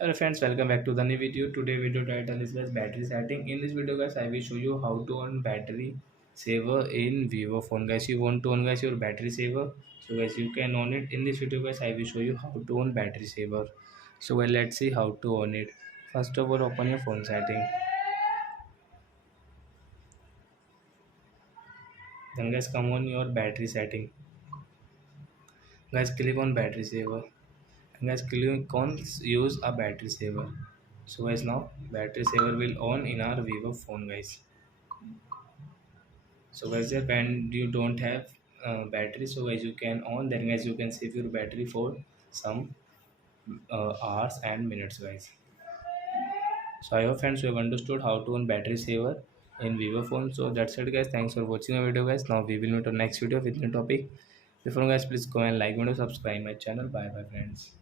Hello friends, welcome back to the new video. Today video title is guys battery setting. In this video guys, I will show you how to on battery saver in Vivo phone. Guys, you want to on guys your battery saver, so guys you can on it. In this video guys, I will show you how to on battery saver. So well, let's see how to on it. First of all, open your phone setting. Then guys, come on your battery setting. Guys, click on battery saver. And guys, click on use a battery saver. So guys, now battery saver will on in our Vivo phone, guys. So guys, that when you don't have battery, so guys you can on, then guys you can save your battery for some hours and minutes, guys. So I hope friends you have understood how to on battery saver in Vivo phone. So that's it guys, thanks for watching the video guys. Now we will meet on next video with new topic. Before guys, please go and like, video, subscribe my channel. Bye bye friends.